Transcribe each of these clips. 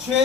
6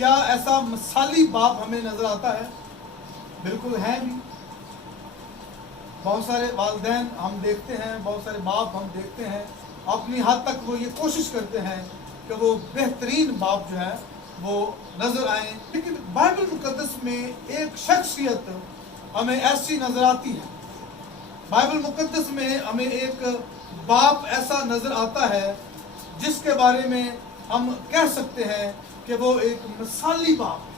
کیا ایسا مثالی باپ ہمیں نظر آتا ہے؟ بالکل ہیں بھی. بہت سارے والدین ہم دیکھتے ہیں، بہت سارے باپ ہم دیکھتے ہیں، اپنی حد تک وہ یہ کوشش کرتے ہیں کہ وہ بہترین باپ جو ہے وہ نظر آئیں. لیکن بائبل مقدس میں ایک شخصیت ہمیں ایسی نظر آتی ہے. بائبل مقدس میں ہمیں ایک باپ ایسا نظر آتا ہے جس کے بارے میں ہم کہہ سکتے ہیں کہ وہ ایک مثالی باپ ہے.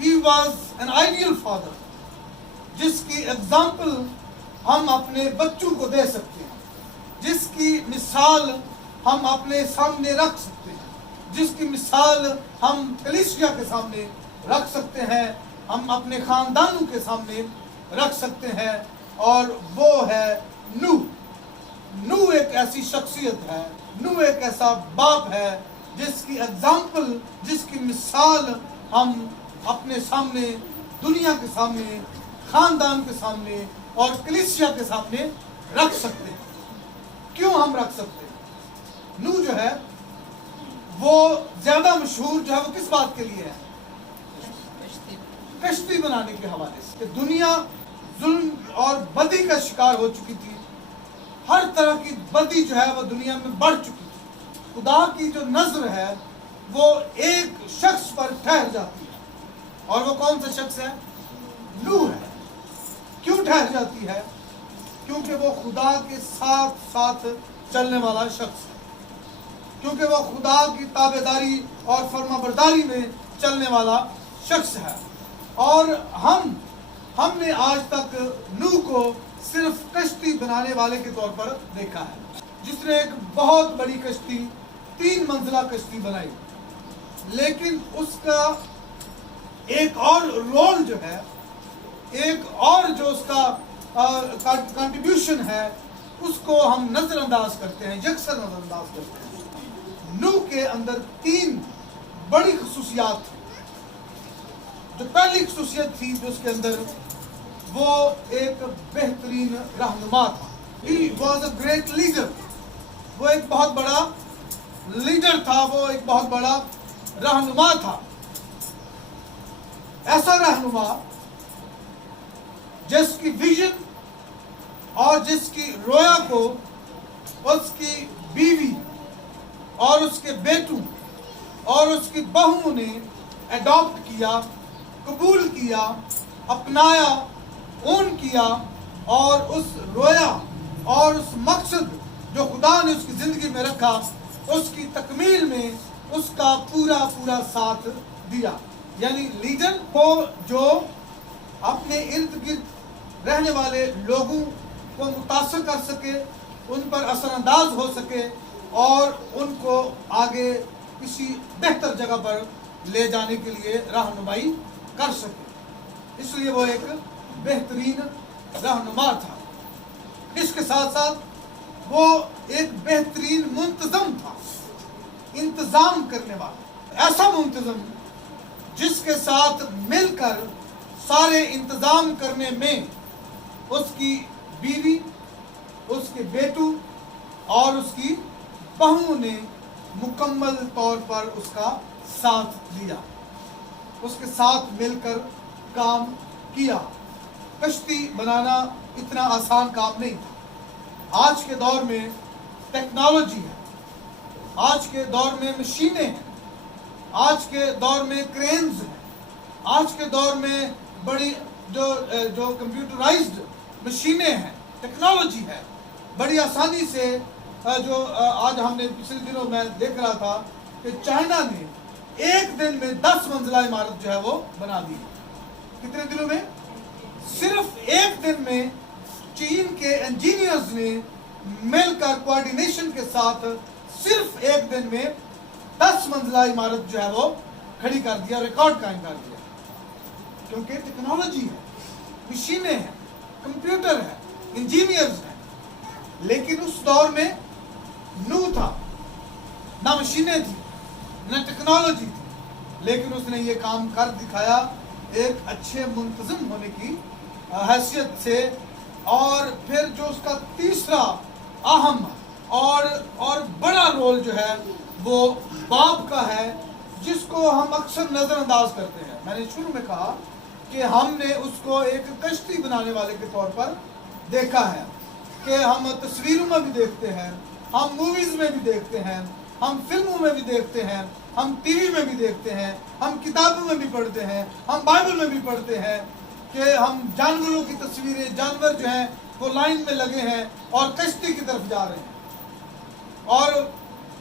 He was an ideal father, جس کی اگزامپل ہم اپنے بچوں کو دے سکتے ہیں، جس کی مثال ہم اپنے سامنے رکھ سکتے ہیں، جس کی مثال ہم کلیسیا کے سامنے رکھ سکتے ہیں، ہم اپنے خاندانوں کے سامنے رکھ سکتے ہیں، اور وہ ہے نو ایک ایسی شخصیت ہے، نو ایک ایسا باپ ہے جس کی اگزامپل، جس کی مثال ہم اپنے سامنے، دنیا کے سامنے، خاندان کے سامنے اور کلیسیا کے سامنے رکھ سکتے ہیں. کیوں ہم رکھ سکتے ہیں؟ نو جو ہے وہ زیادہ مشہور جو ہے وہ کس بات کے لیے ہے؟ کشتی بنانے کے حوالے سے. کہ دنیا ظلم اور بدی کا شکار ہو چکی تھی، ہر طرح کی بدی جو ہے وہ دنیا میں بڑھ چکی تھی. خدا کی جو نظر ہے وہ ایک شخص پر ٹھہر جاتی ہے، اور وہ کون سا شخص ہے؟ نو ہے. کیوں ٹھہر جاتی ہے؟ کیونکہ وہ خدا کے ساتھ ساتھ چلنے والا شخص ہے، کیونکہ وہ خدا کی تابعداری اور فرما برداری میں چلنے والا شخص ہے. اور ہم نے آج تک نو کو صرف کشتی بنانے والے کے طور پر دیکھا ہے، جس نے ایک بہت بڑی کشتی، 3 منزلہ کشتی بنائی. لیکن اس کا ایک اور رول جو ہے، ایک اور جو اس کا کنٹریبیوشن ہے، اس کو ہم نظر انداز کرتے ہیں، یکسر نظر انداز کرتے ہیں. نو کے اندر 3 بڑی خصوصیات تھیں. جو پہلی خصوصیت تھی جو اس کے اندر، وہ ایک بہترین رہنما تھا. He was a great leader. وہ ایک بہت بڑا لیڈر تھا، وہ ایک بہت بڑا رہنما تھا. ایسا رہنما جس کی ویژن اور جس کی رویا کو اس کی بیوی اور اس کے بیٹوں اور اس کی بہوؤں نے اڈاپٹ کیا، قبول کیا، اپنایا، اون کیا، اور اس رویا اور اس مقصد جو خدا نے اس کی زندگی میں رکھا، اس کی تکمیل میں اس کا پورا ساتھ دیا. یعنی لیڈر کو جو اپنے ارد گرد رہنے والے لوگوں کو متاثر کر سکے، ان پر اثر انداز ہو سکے، اور ان کو آگے کسی بہتر جگہ پر لے جانے کے لیے رہنمائی کر سکے. اس لیے وہ ایک بہترین رہنما تھا. اس کے ساتھ ساتھ وہ ایک بہترین منتظم تھا، انتظام کرنے والا. ایسا منتظم جس کے ساتھ مل کر سارے انتظام کرنے میں اس کی بیوی، اس کے بیٹوں اور اس کی بہوؤں نے مکمل طور پر اس کا ساتھ دیا، اس کے ساتھ مل کر کام کیا. کشتی بنانا اتنا آسان کام نہیں تھا. آج کے دور میں ٹیکنالوجی ہے، آج کے دور میں مشینیں ہیں، آج کے دور میں کرینز ہیں، آج کے دور میں بڑی جو کمپیوٹرائزڈ مشینیں ہیں، ٹیکنالوجی ہے. بڑی آسانی سے جو آج ہم نے پچھلے دنوں میں دیکھ رہا تھا کہ چائنا نے ایک دن میں 10 منزلہ عمارت جو ہے وہ بنا دی. کتنے دنوں میں؟ صرف ایک دن میں چین کے انجینئرز نے مل کر کوارڈینیشن کے ساتھ صرف ایک دن میں 10 منزلہ عمارت جو ہے وہ کھڑی کر دیا، ریکارڈ قائم کر دیا. کیونکہ ٹیکنالوجی ہے، مشینیں ہیں، کمپیوٹر ہے، انجینئرز ہیں. لیکن اس دور میں نو تھا، نہ مشینیں تھی، نہ ٹیکنالوجی تھی، لیکن اس نے یہ کام کر دکھایا ایک اچھے منتظم ہونے کی حیثیت سے. اور پھر جو اس کا تیسرا اہم اور بڑا رول جو ہے وہ باپ کا ہے، جس کو ہم اکثر نظر انداز کرتے ہیں. میں نے شروع میں کہا کہ ہم نے اس کو ایک کشتی بنانے والے کے طور پر دیکھا ہے کہ ہم تصویروں میں بھی دیکھتے ہیں, ہم موویز میں بھی دیکھتے ہیں, ہم فلموں میں بھی دیکھتے ہیں, ہم ٹی وی میں بھی دیکھتے ہیں, ہم کتابوں میں بھی پڑھتے ہیں, ہم بائبل میں بھی پڑھتے ہیں کہ ہم جانوروں کی تصویریں, جانور جو ہیں وہ لائن میں لگے ہیں اور کشتی کی طرف جا رہے ہیں, اور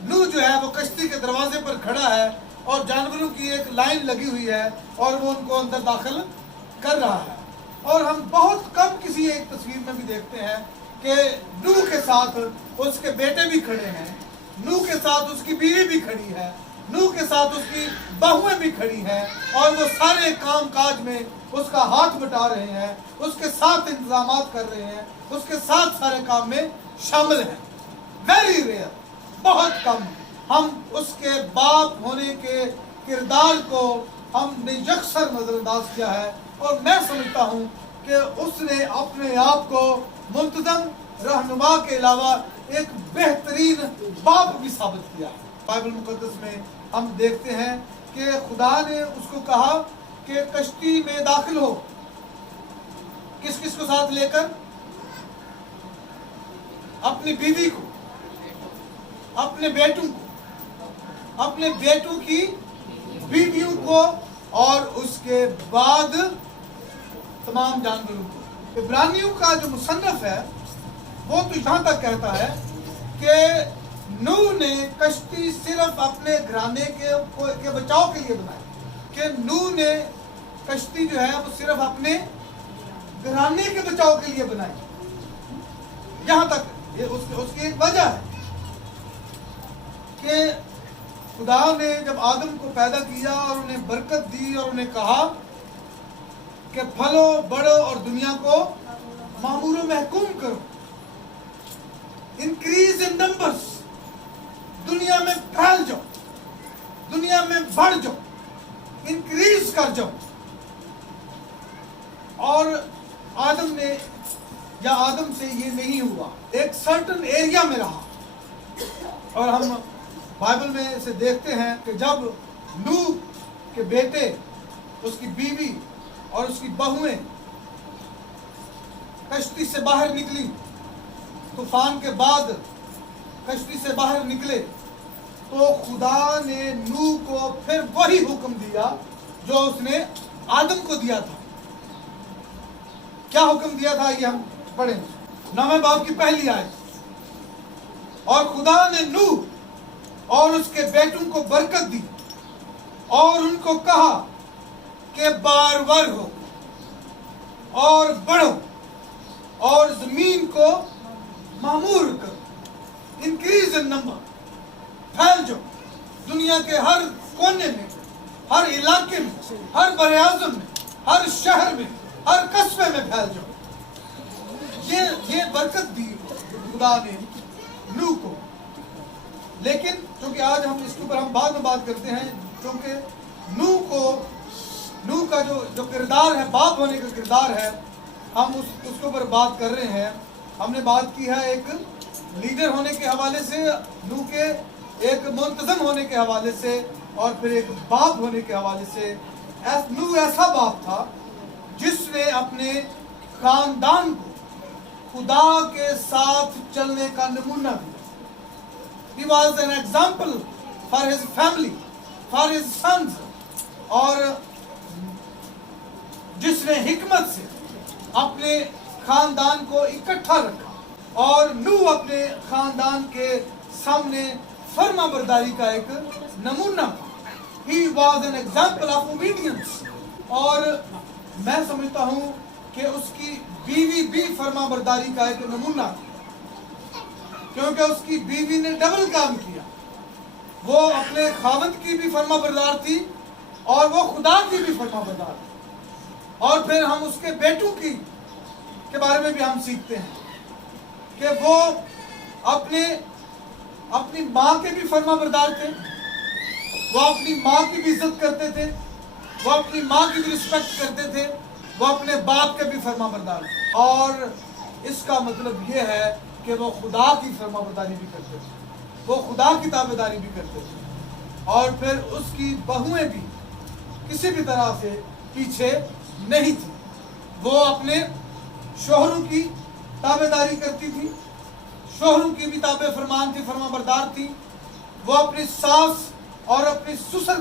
نوح جو ہے وہ کشتی کے دروازے پر کھڑا ہے اور جانوروں کی ایک لائن لگی ہوئی ہے اور وہ ان کو اندر داخل کر رہا ہے. اور ہم بہت کم کسی ایک تصویر میں بھی دیکھتے ہیں کہ نوح کے ساتھ اس کے بیٹے بھی کھڑے ہیں, نوح کے ساتھ اس کی بیوی بھی کھڑی ہے, نوح کے ساتھ اس کی بہویں بھی کھڑی ہیں, اور وہ سارے کام کاج میں اس کا ہاتھ بٹا رہے ہیں, اس کے ساتھ انتظامات کر رہے ہیں, اس کے ساتھ سارے کام میں شامل ہیں. ویری ریئر, بہت کم ہم اس کے باپ ہونے کے کردار کو ہم نے یکسر نظر انداز کیا ہے, اور میں سمجھتا ہوں کہ اس نے اپنے آپ کو منتظم رہنما کے علاوہ ایک بہترین باپ بھی ثابت کیا ہے. بائبل مقدس میں ہم دیکھتے ہیں کہ خدا نے اس کو کہا کہ کشتی میں داخل ہو, کس کس کو ساتھ لے کر؟ اپنی بیوی کو, اپنے بیٹوں کو, اپنے بیٹوں کی بیویوں کو, اور اس کے بعد تمام جانوروں کو. عبرانیوں کا جو مصنف ہے وہ تو یہاں تک کہتا ہے کہ نوح نے کشتی صرف اپنے گھرانے کے بچاؤ کے لیے بنائی, کہ نوح نے کشتی جو ہے وہ صرف اپنے گھرانے کے بچاؤ کے لیے بنائی. یہاں تک یہ اس کی ایک وجہ ہے کہ خدا نے جب آدم کو پیدا کیا اور انہیں برکت دی اور انہیں کہا کہ پھلو بڑھو اور دنیا کو معمور و محکوم کرو, انکریز ان نمبرز, دنیا میں پھیل جاؤ, دنیا میں بڑھ جاؤ, انکریز کر جاؤ. اور آدم نے یا آدم سے یہ نہیں ہوا, ایک سرٹن ایریا میں رہا. اور ہم بائبل میں سے دیکھتے ہیں کہ جب نوح کے بیٹے, اس کی بیوی اور اس کی بہویں کشتی سے باہر نکلی, طوفان کے بعد کشتی سے باہر نکلے, تو خدا نے نوح کو پھر وہی حکم دیا جو اس نے آدم کو دیا تھا. کیا حکم دیا تھا یہ ہم پڑھیں, 9 باب کی پہلی آیت. اور خدا نے نوح اور اس کے بیٹوں کو برکت دی اور ان کو کہا کہ بارور ہو اور بڑھو اور زمین کو معمور کرو, انکریز ان نمبر, پھیل جاؤ, دنیا کے ہر کونے میں, ہر علاقے میں, ہر بر اعظم میں, ہر شہر میں, ہر قصبے میں پھیل جاؤ. یہ برکت دی خدا نے نوح کو. لیکن چونکہ آج ہم اس کے اوپر ہم بعد میں بات کرتے ہیں, چونکہ نوح کا جو کردار ہے, باپ ہونے کا کردار ہے, ہم اس کے اوپر بات کر رہے ہیں. ہم نے بات کی ہے ایک لیڈر ہونے کے حوالے سے, نوح کے ایک منتظم ہونے کے حوالے سے, اور پھر ایک باپ ہونے کے حوالے سے. نوح ایسا باپ تھا جس نے اپنے خاندان کو خدا کے ساتھ چلنے کا نمونہ دیا. He was an example for his family, for his sons. اور جس نے حکمت سے اپنے خاندان کو اکٹھا رکھا, اور نوح اپنے خاندان کے سامنے فرما برداری کا ایک نمونہ. He was an example of obedience. اور میں سمجھتا ہوں کہ اس کی بیوی بھی فرما برداری کا ایک نمونہ, کیونکہ اس کی بیوی نے ڈبل کام کیا. وہ اپنے خاوند کی بھی فرما بردار تھی اور وہ خدا کی بھی فرما بردار تھی. اور پھر ہم اس کے بیٹوں کے بارے میں بھی ہم سیکھتے ہیں کہ وہ اپنی ماں کے بھی فرما بردار تھے, وہ اپنی ماں کی بھی عزت کرتے تھے, وہ اپنی ماں کی بھی رسپیکٹ کرتے تھے, وہ اپنے باپ کے بھی فرما بردار تھے. اور اس کا مطلب یہ ہے کہ وہ خدا کی فرما برداری بھی کرتے تھے, وہ خدا کی تابعداری بھی کرتے تھے. اور پھر اس کی بہویں بھی کسی بھی طرح سے پیچھے نہیں تھی. وہ اپنے شوہروں کی تابع داری کرتی تھی, شوہروں کی بھی تابع فرمان تھی, فرما بردار تھی. وہ اپنی ساس اور اپنی سسر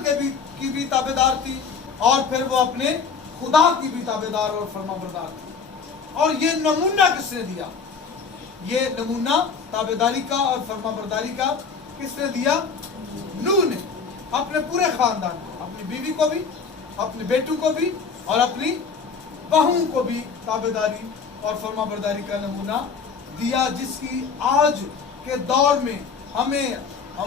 کی بھی تابع دار تھی, اور پھر وہ اپنے خدا کی بھی تابع دار اور فرما بردار تھی. اور یہ نمونہ کس نے دیا؟ یہ نمونہ تابع داری کا اور فرما برداری کا کس نے دیا؟ نوح نے اپنے پورے خاندان کو, اپنی بیوی کو بھی, اپنے بیٹوں کو بھی, اور اپنی بہوؤں کو بھی تابع داری اور فرما برداری کا نمونہ دیا, جس کی آج کے دور میں ہمیں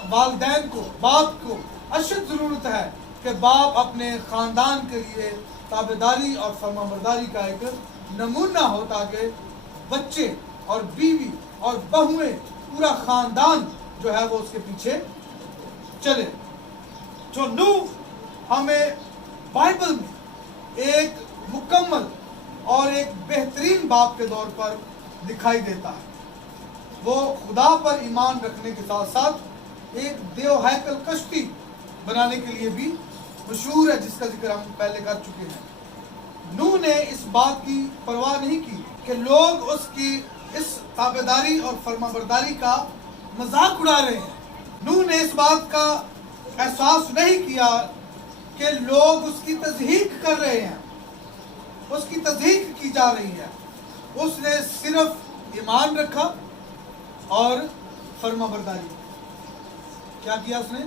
والدین کو, باپ کو اشد ضرورت ہے کہ باپ اپنے خاندان کے لیے تابع داری اور فرما برداری کا ایک نمونہ ہو, تاکہ بچے اور بیوی اور بہویں, پورا خاندان جو ہے وہ اس کے پیچھے چلے. جو نوح ہمیں بائبل میں ایک مکمل اور ایک بہترین باپ کے طور پر دکھائی دیتا ہے. وہ خدا پر ایمان رکھنے کے ساتھ ساتھ ایک دیو ہیکل کشتی بنانے کے لیے بھی مشہور ہے, جس کا ذکر ہم پہلے کر چکے ہیں. نوح نے اس بات کی پرواہ نہیں کی کہ لوگ اس کی اس تابع داری اور فرما برداری کا مذاق اڑا رہے ہیں. نوح نے اس بات کا احساس نہیں کیا کہ لوگ اس کی تضحیک کر رہے ہیں, اس کی تضحیک کی جا رہی ہے. اس نے صرف ایمان رکھا اور فرما برداری. کیا کیا اس نے؟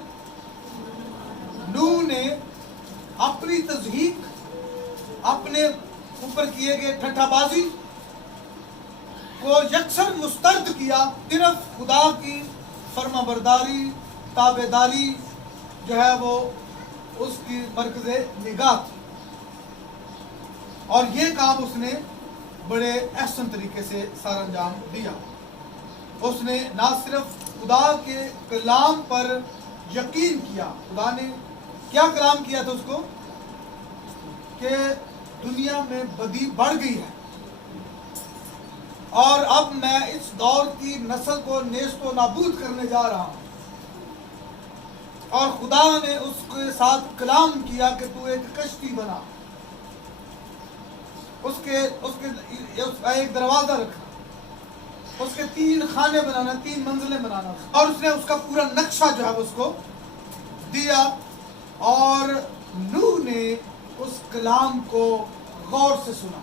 نوح نے اپنی تضحیک, اپنے اوپر کیے گئے ٹھٹھا بازی کو یکسر مسترد کیا. صرف خدا کی فرما برداری, تابع داری جو ہے وہ اس کی مرکز نگاہ تھی, اور یہ کام اس نے بڑے احسن طریقے سے سر انجام دیا. اس نے نہ صرف خدا کے کلام پر یقین کیا, خدا نے کیا کلام کیا تھا اس کو کہ دنیا میں بدی بڑھ گئی ہے, اور اب میں اس دور کی نسل کو نیست و نابود کرنے جا رہا ہوں. اور خدا نے اس کے ساتھ کلام کیا کہ تو ایک کشتی بنا, اس کے ایک دروازہ رکھا, اس کے 3 خانے بنانا, 3 منزلیں بنانا, اور اس نے اس کا پورا نقشہ جو ہے اس کو دیا. اور نوح نے اس کلام کو غور سے سنا.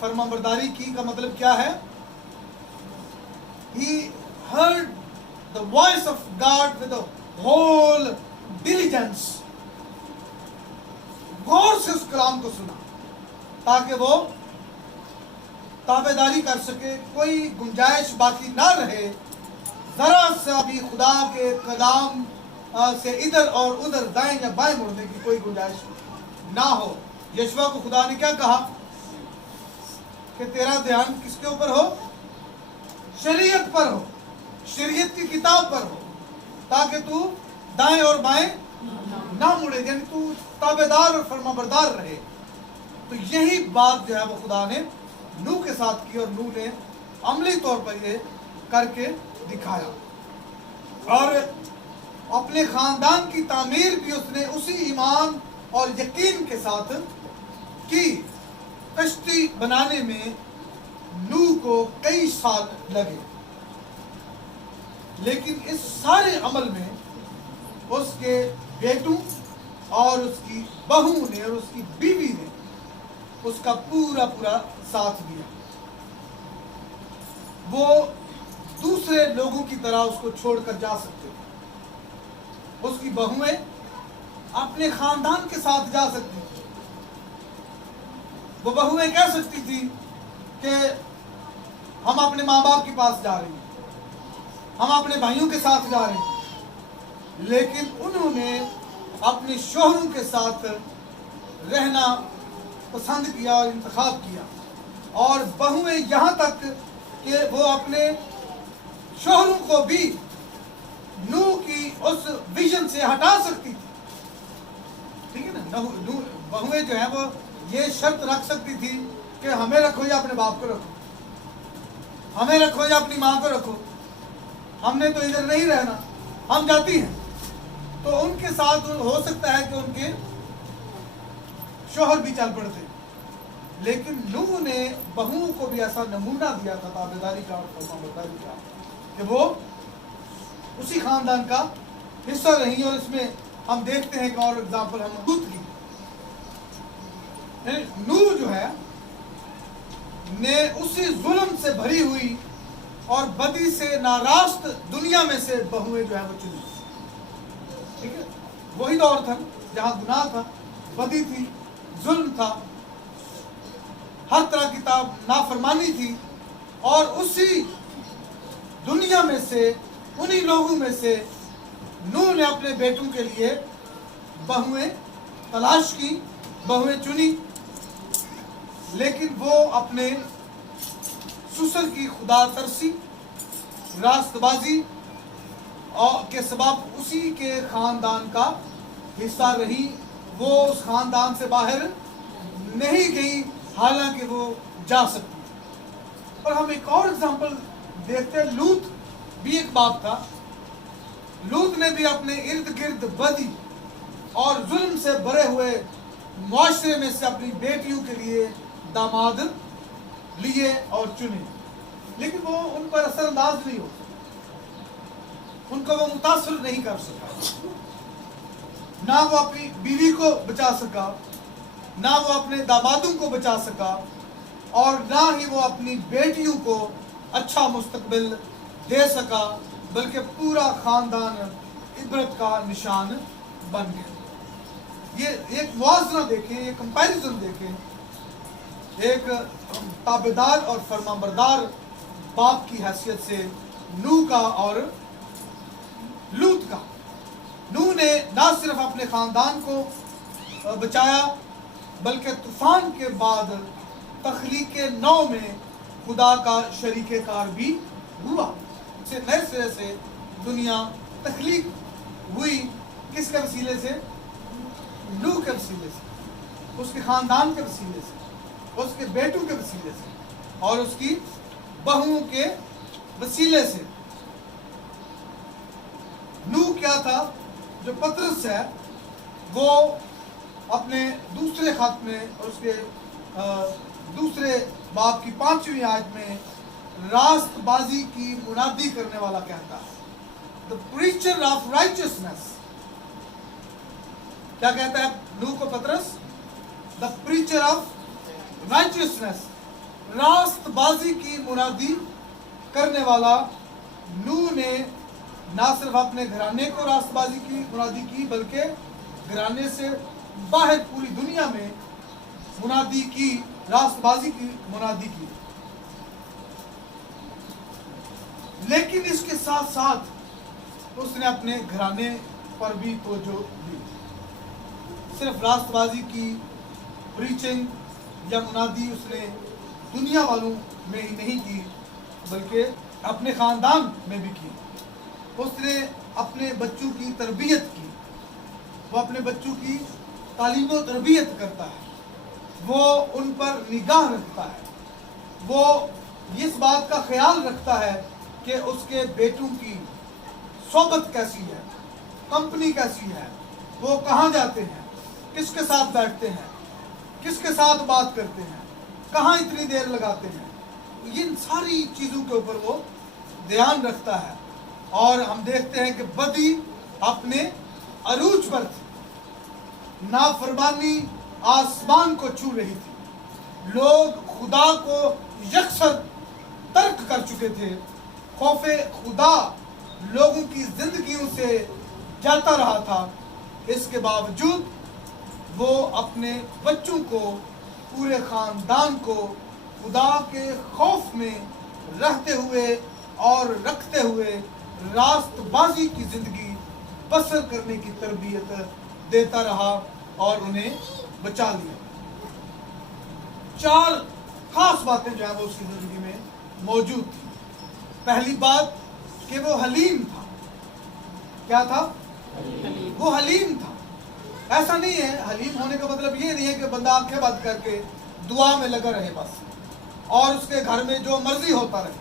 فرما برداری کی کا مطلب کیا ہے؟ He heard the voice of God with a whole diligence. غور سے اس کلام کو سنا تاکہ وہ تابع داری کر سکے, کوئی گنجائش باقی نہ رہے, ذرا سا بھی خدا کے کلام سے ادھر اور ادھر دائیں یا بائیں مڑنے کی کوئی گنجائش نہ ہو. یشوع کو خدا نے کیا کہا کہ تیرا دھیان کس کے اوپر ہو؟ شریعت پر ہو, شریعت کی کتاب پر ہو, تاکہ تو دائیں اور بائیں نہ مڑے, یعنی تو تابع دار اور فرما بردار رہے. تو یہی بات جو ہے وہ خدا نے نوح کے ساتھ کی, اور نوح نے عملی طور پر یہ کر کے دکھایا. اور اپنے خاندان کی تعمیر بھی اس نے اسی ایمان اور یقین کے ساتھ کی. کشتی بنانے میں نوح کو کئی سال لگے, لیکن اس سارے عمل میں اس کے بیٹوں اور اس کی بہو نے اور اس کی بیوی نے اس کا پورا ساتھ دیا. وہ دوسرے لوگوں کی طرح اس کو چھوڑ کر جا سکتے تھے. اس کی بہویں اپنے خاندان کے ساتھ جا سکتی تھی. وہ بہویں کہہ سکتی تھی کہ ہم اپنے ماں باپ کے پاس جا رہے ہیں, ہم اپنے بھائیوں کے ساتھ جا رہے ہیں. لیکن انہوں نے اپنے شوہروں کے ساتھ رہنا پسند کیا اور انتخاب کیا. اور بہویں یہاں تک کہ وہ اپنے شوہروں کو بھی نوح کی اس ویژن سے ہٹا سکتی تھی. ٹھیک ہے نا, بہویں جو ہیں وہ یہ شرط رکھ سکتی تھی کہ ہمیں رکھو یا اپنے باپ کو رکھو, ہمیں رکھو یا اپنی ماں کو رکھو, ہم نے تو ادھر نہیں رہنا, ہم جاتی ہیں. لیکن نوح نے اس بات کو ریجیکٹ کر دیا. نوح نے اس بات کو ریجیکٹ کر دیا کہ نہیں, ہمیں رکھو یا اپنے باپ کو رکھو, ہمیں رکھو یا اپنی ماں کو رکھو, ہم نے تو ادھر نہیں رہنا, ہم جاتی ہیں. تو ان کے ساتھ ہو سکتا ہے کہ ان کے شوہر بھی چل پڑتے، لیکن نوح نے بہوؤں کو بھی ایسا نمونہ دیا تھا تابعداری کا اور فرمانبرداری کا کہ وہ اسی خاندان کا حصہ رہی. اور اس میں ہم دیکھتے ہیں کہ اور اگزامپل ہم لوط کی، نوح جو ہے نے اسی ظلم سے بھری ہوئی اور بدی سے ناراست دنیا میں سے بہویں جو ہے وہ چنی. ٹھیک ہے، وہی دور تھا جہاں گناہ تھا، بدی تھی، ظلم تھا، ہر طرح کی نافرمانی تھی، اور اسی دنیا میں سے انہی لوگوں میں سے نوح نے اپنے بیٹوں کے لیے بہویں تلاش کی، بہویں چنی. لیکن وہ اپنے سسر کی خدا ترسی، راست بازی کے سبب اسی کے خاندان کا حصہ رہی. وہ اس خاندان سے باہر نہیں گئی حالانکہ وہ جا سکتی. اور ہم ایک اور اگزامپل دیکھتے ہیں، لوط بھی ایک باپ تھا. لوط نے بھی اپنے ارد گرد بدی اور ظلم سے بھرے ہوئے معاشرے میں سے اپنی بیٹیوں کے لیے داماد لیے اور چنے، لیکن وہ ان پر اثر انداز نہیں ہو سکا، ان کو وہ متاثر نہیں کر سکا. نہ وہ اپنی بیوی کو بچا سکا، نہ وہ اپنے دامادوں کو بچا سکا، اور نہ ہی وہ اپنی بیٹیوں کو اچھا مستقبل دے سکا، بلکہ پورا خاندان عبرت کا نشان بن گیا. یہ ایک موازنہ دیکھیں، ایک کمپیریزن دیکھیں، ایک تابعدار اور فرمانبردار باپ کی حیثیت سے نوح کا اور لوط کا. نوح نے نہ صرف اپنے خاندان کو بچایا بلکہ طوفان کے بعد تخلیق نو میں خدا کا شریک کار بھی ہوا. نئے سرے سے دنیا تخلیق ہوئی. کس کے وسیلے سے؟ نوح کے وسیلے سے، اس کے خاندان کے وسیلے سے، اس کے بیٹوں کے وسیلے سے، اور اس کی بہوؤں کے وسیلے سے. نوح کیا تھا؟ جو پطرس ہے وہ اپنے دوسرے خط میں، اس کے دوسرے باب کی 5ویں آیت میں راست بازی کی منادی کرنے والا کہتا ہے. The preacher of righteousness. کیا کہتا ہے نوح کو پطرس؟ The preacher of righteousness. راست بازی کی منادی کرنے والا. نوح نے نہ صرف اپنے گھرانے کو راست بازی کی منادی کی بلکہ گھرانے سے باہر پوری دنیا میں منادی کی، راست بازی کی منادی کی. لیکن اس کے ساتھ ساتھ اس نے اپنے گھرانے پر بھی توجہ دی. صرف راست بازی کی پریچنگ یا منادی اس نے دنیا والوں میں ہی نہیں کی بلکہ اپنے خاندان میں بھی کی. اس نے اپنے بچوں کی تربیت کی. وہ اپنے بچوں کی تعلیم و تربیت کرتا ہے، وہ ان پر نگاہ رکھتا ہے، وہ اس بات کا خیال رکھتا ہے کہ اس کے بیٹوں کی صحبت کیسی ہے، کمپنی کیسی ہے، وہ کہاں جاتے ہیں، کس کے ساتھ بیٹھتے ہیں، کس کے ساتھ بات کرتے ہیں، کہاں اتنی دیر لگاتے ہیں. ان ساری چیزوں کے اوپر وہ دھیان رکھتا ہے. اور ہم دیکھتے ہیں کہ بدی اپنے عروج پر تھی، نافرمانی آسمان کو چھو رہی تھی، لوگ خدا کو یکسر ترک کر چکے تھے. خوف خدا لوگوں کی زندگیوں سے جاتا رہا تھا. اس کے باوجود وہ اپنے بچوں کو، پورے خاندان کو خدا کے خوف میں رہتے ہوئے اور رکھتے ہوئے راست بازی کی زندگی بسر کرنے کی تربیت دیتا رہا اور انہیں بچا لیا. 4 خاص باتیں جو ہیں وہ اس کی زندگی میں موجود تھی. پہلی بات کہ وہ حلیم تھا. کیا تھا؟ وہ حلیم تھا. ایسا نہیں ہے، حلیم ہونے کا مطلب یہ نہیں ہے کہ بندہ آنکھیں بند کر کے دعا میں لگا رہے بس، اور اس کے گھر میں جو مرضی ہوتا رہے،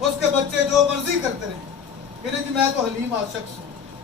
اس کے بچے جو مرضی کرتے رہے. کہ نہیں جی میں تو حلیم شخص ہوں.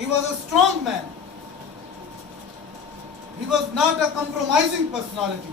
He was a strong man. He was not a compromising personality.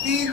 3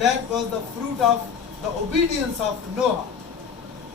That was the fruit of the obedience of Noah.